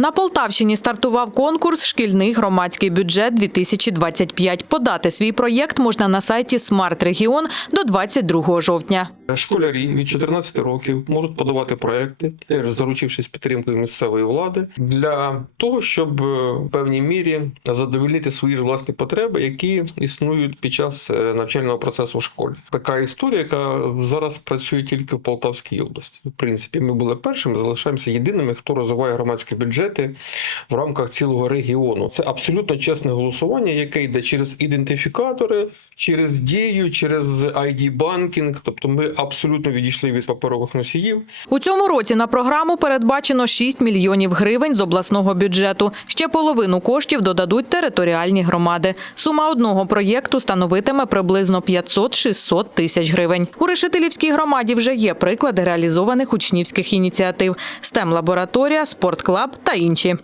На Полтавщині стартував конкурс Шкільний громадський бюджет 2025. Подати свій проєкт можна на сайті Смарт Регіон до 22 жовтня. Школярі від 14 років можуть подавати проекти, заручившись підтримкою місцевої влади, для того, щоб е, в певній мірі задовольнити свої ж власні потреби, які існують під час е, навчального процесу в школі. Така історія, яка зараз працює тільки в Полтавській області. В принципі, ми були першими, залишаємося єдиними, хто розвиває громадські бюджети в рамках цілого регіону. Це абсолютно чесне голосування, яке йде через ідентифікатори, через дію, через ID банкінг. Тобто, ми абсолютно відійшли від паперових носіїв. У цьому році на програму передбачено 6 мільйонів гривень з обласного бюджету. Ще половину коштів додадуть територіальні громади. Сума одного проєкту становитиме приблизно 500-600 тисяч гривень. У Решетилівській громаді вже є приклади реалізованих учнівських ініціатив: STEM-лабораторія, спортклаб та інші.